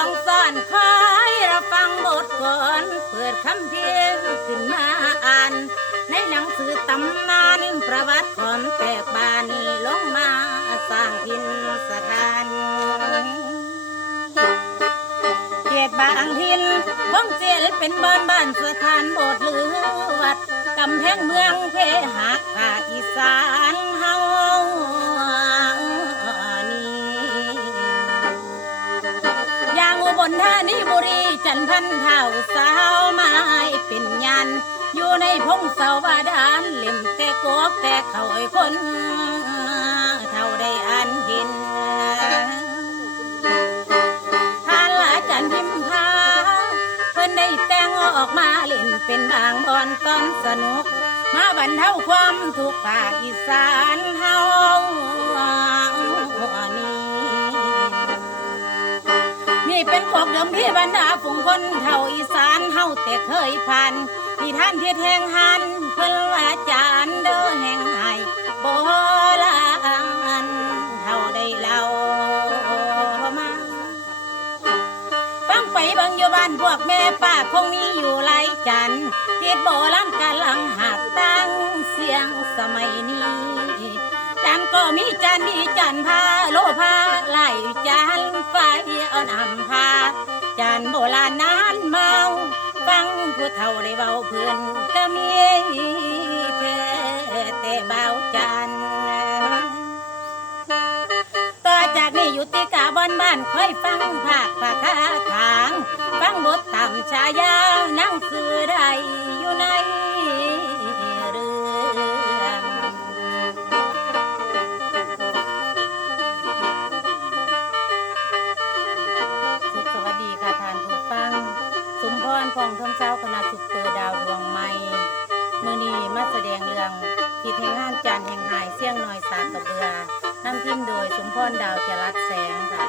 ฟังซ่อนคอยรับฟังบทก่อนเปิดคำเพียงขึ้นมาอ่านในหนังสือตำนานประวัติของแตกบานลงมาสร้างพินสถานเขตบางทินบ้องเสียเป็นบ้านสถานโบสถ์หรือวัดกำแพงเมืองเพหักภาคอีสานเฮาอย่างอุบลธานีบุรีจันทันเท่าสาวไม้เป็นยันอยู่ในพงศาวดารเล่มแต่กอกแต่เขาไอ้คนเท่าได้อ่านเห็นทานละจันพิมพาเพิ่นได้แต่งออกมาเล่นเป็นบางบอนตอนสนุกมาบรรเทาความทุกข์ภาคอีสานเฮานี่เป็นกอกเดิมที่บรรดาฝูงคนเท่าอีสานเฮาแต่เคยผ่านที่ท่านเทียแห่งหันเพิ่นว่าจานเด้อแห่งหายโบราณเท่าได้เล่ามาฟังไปบางอยู่บ้านพวกแม่ป้าคงมีอยู่หลายจันที่โบราณกำลังหักตั้งเสียงสมัยนี้จานก็มีจานดีจานพาโลพาไหลจานไฟเอานำพาจานโบราณนานเมาฟังผู้เฒ่าได้เบาเพื่อนก็มีแค่แต่เบาจานต่อจากนี้อยู่ที่กาบอนบ้านค่อยฟังภาคภาคาทางฟังบทตามชายานั่งสือได้อยู่ในเรื่องสวัสดีค่ะท่านผู้ฟังสมพรพองทองเจ้าคณะซุปเปอร์ดาวดวงใหม่มือนี้มาแสดงเรื่องที่แห่งงานจานแห่งหายเสี่ยงน้อยสากกระเบือนำทีมโดยสมพรดาวจรัสแสงค่ะ